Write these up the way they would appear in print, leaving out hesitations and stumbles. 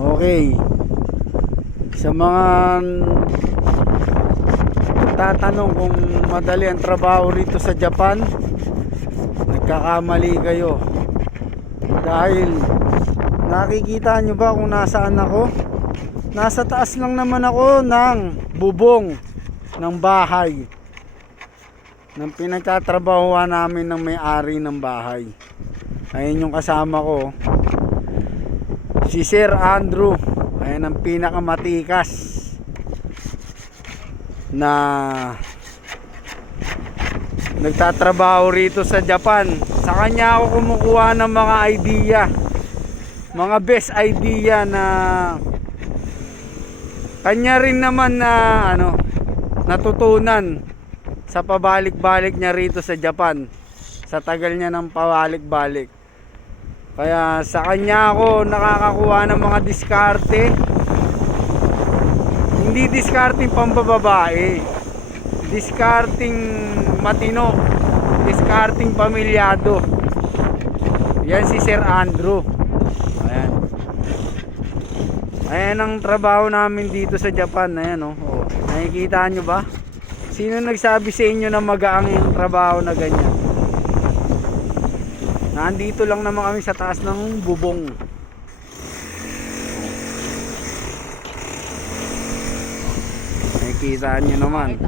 Okay. Sa mga tatanong kung madali ang trabaho rito sa Japan, nagkakamali kayo. Dahil nakikita nyo ba kung nasaan ako? Nasa taas lang naman ako ng bubong ng bahay ng pinagtatrabahuan namin ng may-ari ng bahay. Ayun yung kasama ko, si Sir Andrew. Ayan ang pinakamatikas na nagtatrabaho rito sa Japan. Sa kanya ako kumukuha ng mga idea, mga best idea na kanya rin naman na natutunan sa pabalik-balik niya rito sa Japan, sa tagal niya ng pabalik-balik. Kaya sa kanya ako nakakakuha ng mga diskarte. Hindi diskarting pambababae, diskarting matino, diskarting pamilyado. Yan si Sir Andrew. Ayan. Ayan ang trabaho namin dito sa Japan. Ayan oh. Nakikita nyo ba? Sino nagsabi sa inyo na magaang yung trabaho na ganyan? Nandito lang naman kami sa taas ng bubong. Nakikita nyo naman.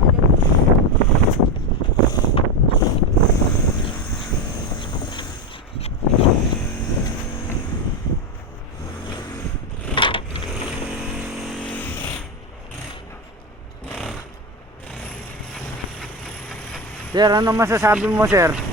Sir, ano masasabi mo, sir?